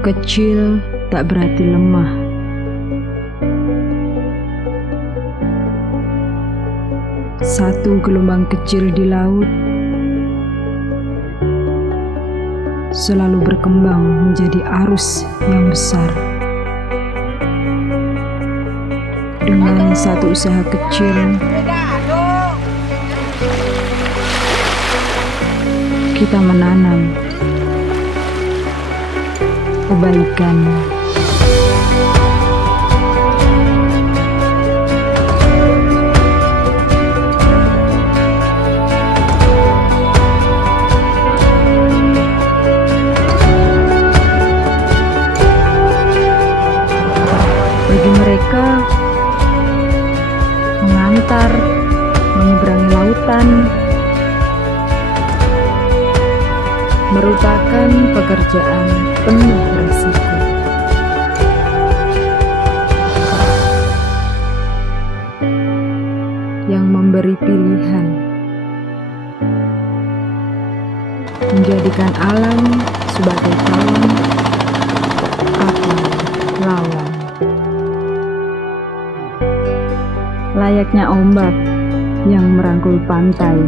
Kecil tak berarti lemah. Satu gelombang kecil di laut selalu berkembang menjadi arus yang besar. Dengan satu usaha kecil, kita menanam kebaikan. Bagi mereka, mengantar, menyeberangi lautan merupakan pekerjaan penuh risiko. Yang memberi pilihan, menjadikan alam sebagai kawan atau lawan. Layaknya ombak yang merangkul pantai,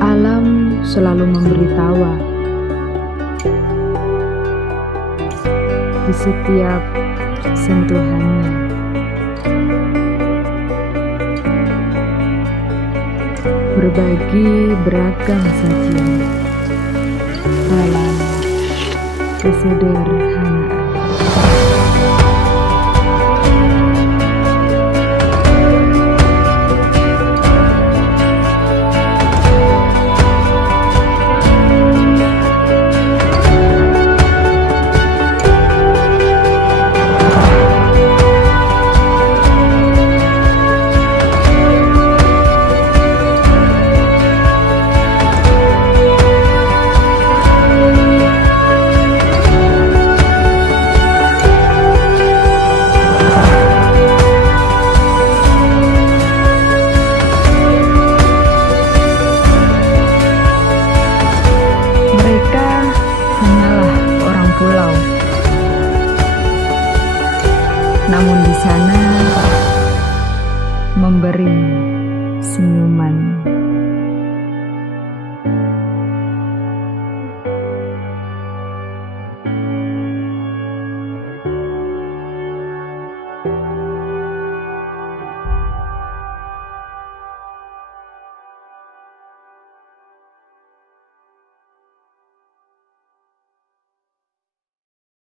alam selalu memberi tawa di setiap sentuhannya. Berbagi beragam sajian dalam kesederhanaan. Namun di sana memberi senyuman.